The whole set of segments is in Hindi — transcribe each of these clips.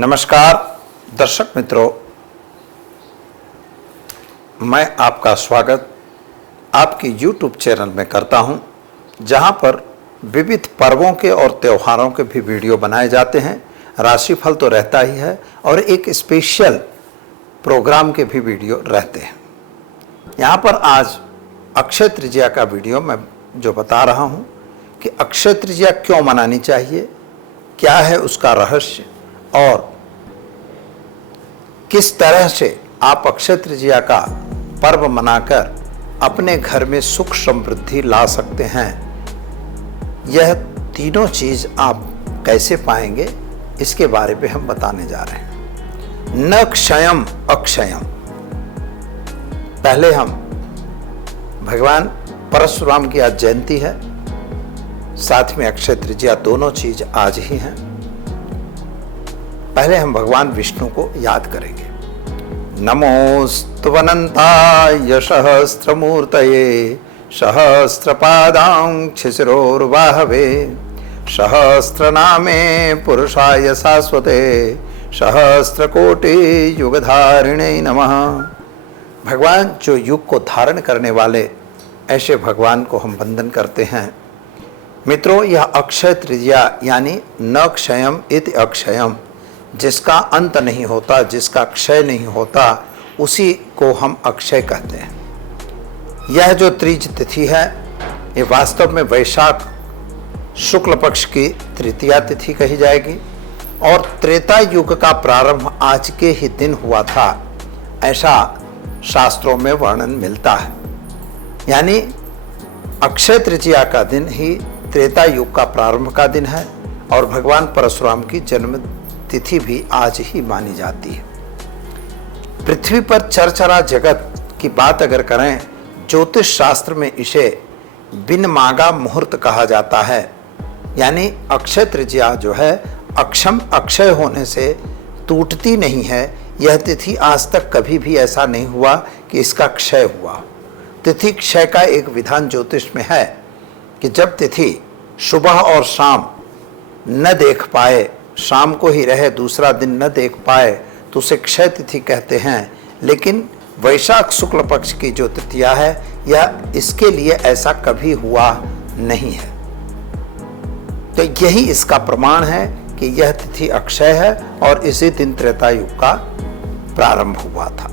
नमस्कार दर्शक मित्रों, मैं आपका स्वागत आपकी YouTube चैनल में करता हूं, जहां पर विविध पर्वों के और त्योहारों के भी वीडियो बनाए जाते हैं। राशिफल तो रहता ही है और एक स्पेशल प्रोग्राम के भी वीडियो रहते हैं। यहां पर आज अक्षय तृतीया का वीडियो मैं जो बता रहा हूं कि अक्षय तृतीया क्यों मनानी चाहिए, क्या है उसका रहस्य और किस तरह से आप अक्षय तृतीया का पर्व मनाकर अपने घर में सुख समृद्धि ला सकते हैं। यह तीनों चीज आप कैसे पाएंगे, इसके बारे में हम बताने जा रहे हैं। न क्षयम अक्षयम। पहले हम भगवान परशुराम की आज जयंती है, साथ में अक्षय तृतीया, दोनों चीज आज ही हैं। पहले हम भगवान विष्णु को याद करेंगे। नमोस्तवनंताय सहस्त्रमूर्तये सहस्रपादांक्षिशिरोर्बाहवे सहस्रनामे पुरुषाय शाश्वते सहस्रकोटि युगधारिणे नमः। भगवान जो युग को धारण करने वाले, ऐसे भगवान को हम वंदन करते हैं। मित्रों, यह अक्षय तृतीया यानी न क्षयम इति अक्षयम, जिसका अंत नहीं होता, जिसका क्षय नहीं होता, उसी को हम अक्षय कहते हैं। यह जो त्रिज तिथि है, ये वास्तव में वैशाख शुक्ल पक्ष की तृतीया तिथि कही जाएगी और त्रेता युग का प्रारंभ आज के ही दिन हुआ था, ऐसा शास्त्रों में वर्णन मिलता है। यानी अक्षय तृतीया का दिन ही त्रेता युग का प्रारंभ का दिन है और भगवान परशुराम की जन्म तिथि भी आज ही मानी जाती है। पृथ्वी पर चरचरा जगत की बात अगर करें, ज्योतिष शास्त्र में इसे बिन मांगा मुहूर्त कहा जाता है। यानी अक्षय तृतीया जो है, अक्षम अक्षय होने से टूटती नहीं है। यह तिथि आज तक कभी भी ऐसा नहीं हुआ कि इसका क्षय हुआ। तिथि क्षय का एक विधान ज्योतिष में है कि जब तिथि सुबह और शाम न देख पाए, शाम को ही रहे, दूसरा दिन न देख पाए, तो उसे क्षय तिथि कहते हैं। लेकिन वैशाख शुक्ल पक्ष की जो तृतीया है, यह इसके लिए ऐसा कभी हुआ नहीं है। तो यही इसका प्रमाण है कि यह तिथि अक्षय है और इसी दिन त्रेता युग का प्रारंभ हुआ था।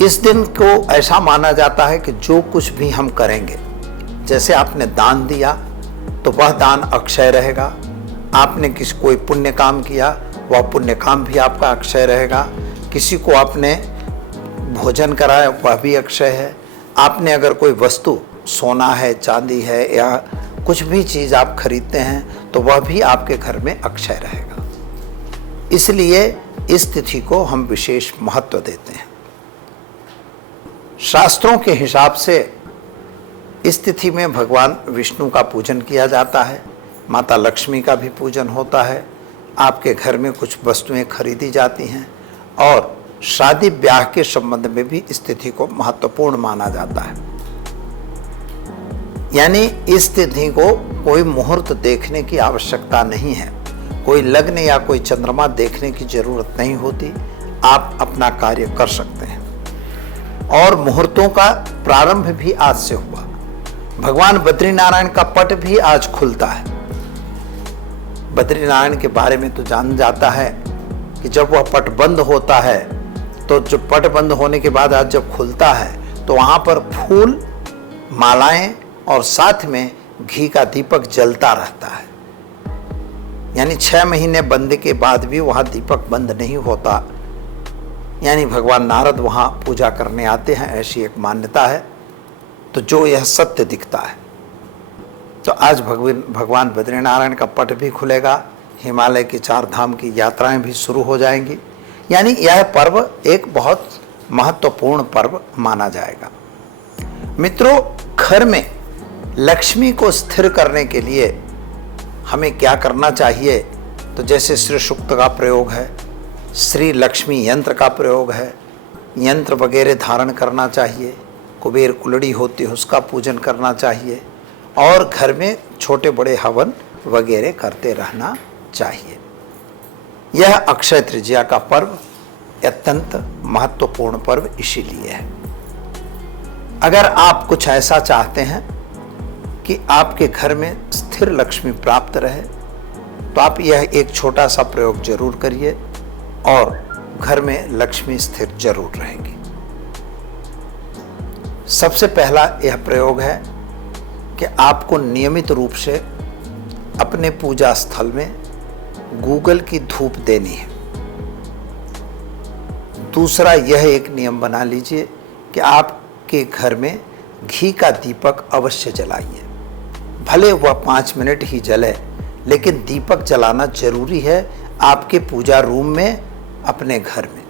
इस दिन को ऐसा माना जाता है कि जो कुछ भी हम करेंगे, जैसे आपने दान दिया तो वह दान अक्षय रहेगा, आपने किसी कोई पुण्य काम किया, वह पुण्य काम भी आपका अक्षय रहेगा, किसी को आपने भोजन कराया, वह भी अक्षय है, आपने अगर कोई वस्तु, सोना है, चांदी है या कुछ भी चीज़ आप खरीदते हैं, तो वह भी आपके घर में अक्षय रहेगा। इसलिए इस तिथि को हम विशेष महत्व देते हैं। शास्त्रों के हिसाब से इस तिथि में भगवान विष्णु का पूजन किया जाता है, माता लक्ष्मी का भी पूजन होता है, आपके घर में कुछ वस्तुएं खरीदी जाती हैं और शादी ब्याह के संबंध में भी इस तिथि को महत्वपूर्ण माना जाता है। यानी इस तिथि को कोई मुहूर्त देखने की आवश्यकता नहीं है, कोई लग्न या कोई चंद्रमा देखने की जरूरत नहीं होती, आप अपना कार्य कर सकते हैं। और मुहूर्तों का प्रारंभ भी आज से हुआ। भगवान बद्रीनारायण का पट भी आज खुलता है। बद्रीनारायण के बारे में तो जान जाता है कि जब वह पट बंद होता है, तो जो पट बंद होने के बाद आज जब खुलता है, तो वहाँ पर फूल, मालाएं और साथ में घी का दीपक जलता रहता है। यानी 6 महीने बंद के बाद भी वहाँ दीपक बंद नहीं होता। यानी भगवान नारद वहाँ पूजा करने आते हैं, ऐसी एक मान्यता है। तो जो यह सत्य दिखता है, तो आज भगवान बद्रीनारायण का पट भी खुलेगा, हिमालय की 4 धाम की यात्राएं भी शुरू हो जाएंगी। यानी यह पर्व एक बहुत महत्वपूर्ण पर्व माना जाएगा। मित्रों, घर में लक्ष्मी को स्थिर करने के लिए हमें क्या करना चाहिए? तो जैसे श्री सूक्त का प्रयोग है, श्री लक्ष्मी यंत्र का प्रयोग है, यंत्र वगैरह धारण करना चाहिए, कुबेर कुलड़ी होती है उसका पूजन करना चाहिए और घर में छोटे बड़े हवन वगैरह करते रहना चाहिए। यह अक्षय तृतीया का पर्व अत्यंत महत्वपूर्ण पर्व इसीलिए है। अगर आप कुछ ऐसा चाहते हैं कि आपके घर में स्थिर लक्ष्मी प्राप्त रहे तो आप यह एक छोटा सा प्रयोग जरूर करिए और घर में लक्ष्मी स्थिर जरूर रहेगी। सबसे पहला यह प्रयोग है कि आपको नियमित रूप से अपने पूजा स्थल में गूगल की धूप देनी है। दूसरा यह एक नियम बना लीजिए कि आपके घर में घी का दीपक अवश्य जलाइए। भले वह 5 मिनट ही जले, लेकिन दीपक जलाना जरूरी है आपके पूजा रूम में, अपने घर में।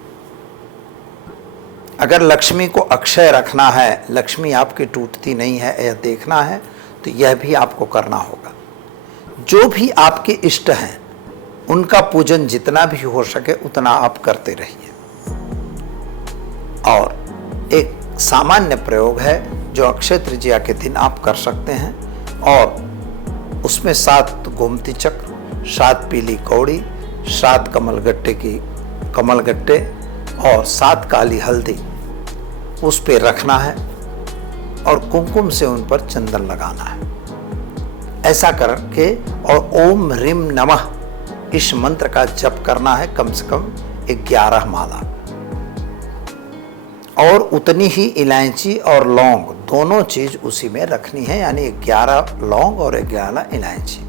अगर लक्ष्मी को अक्षय रखना है, लक्ष्मी आपकी टूटती नहीं है, यह देखना है, तो यह भी आपको करना होगा। जो भी आपके इष्ट हैं उनका पूजन जितना भी हो सके उतना आप करते रहिए। और एक सामान्य प्रयोग है जो अक्षय तृतीया के दिन आप कर सकते हैं, और उसमें 7 गोमती चक्र, 7 पीली कौड़ी, 7 कमलगट्टे और 7 काली हल्दी उस पे रखना है और कुमकुम से उन पर चंदन लगाना है। ऐसा करके और ओम ह्रीम नमः इस मंत्र का जप करना है कम से कम 11 माला, और उतनी ही इलायची और लौंग दोनों चीज उसी में रखनी है, यानी 11 लौंग और 11 इलायची।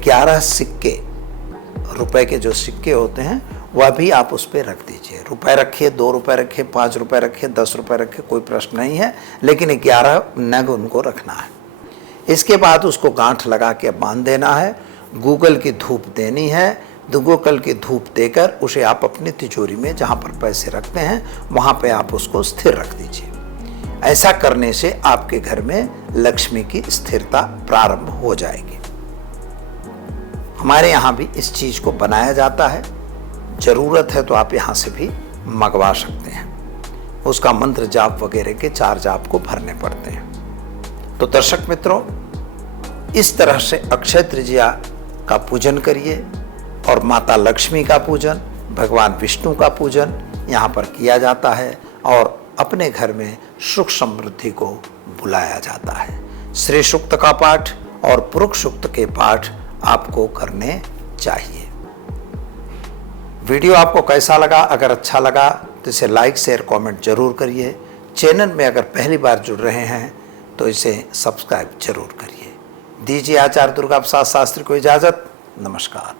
11 सिक्के, रुपए के जो सिक्के होते हैं वह भी आप उस पर रख दीजिए। रुपए रखिए, 2 रुपए रखिए, 5 रुपए रखिए, 10 रुपए रखिए, कोई प्रश्न नहीं है, लेकिन 11 नग उनको रखना है। इसके बाद उसको गांठ लगा के बांध देना है। गूगल की धूप देनी है। गूगल की धूप देकर उसे आप अपनी तिजोरी में जहाँ पर पैसे रखते हैं वहाँ पे आप उसको स्थिर रख दीजिए। ऐसा करने से आपके घर में लक्ष्मी की स्थिरता प्रारंभ हो जाएगी। हमारे यहाँ भी इस चीज को बनाया जाता है, जरूरत है तो आप यहाँ से भी मंगवा सकते हैं। उसका मंत्र जाप वगैरह के 4 जाप को भरने पड़ते हैं। तो दर्शक मित्रों, इस तरह से अक्षय तृतीया का पूजन करिए और माता लक्ष्मी का पूजन, भगवान विष्णु का पूजन यहाँ पर किया जाता है और अपने घर में सुख समृद्धि को बुलाया जाता है। श्री सूक्त का पाठ और पुरुष सूक्त के पाठ आपको करने चाहिए। वीडियो आपको कैसा लगा? अगर अच्छा लगा तो इसे लाइक, शेयर, कमेंट जरूर करिए। चैनल में अगर पहली बार जुड़ रहे हैं तो इसे सब्सक्राइब जरूर करिए। दीजिए आचार्य दुर्गा प्रसाद शास्त्री को इजाजत। नमस्कार।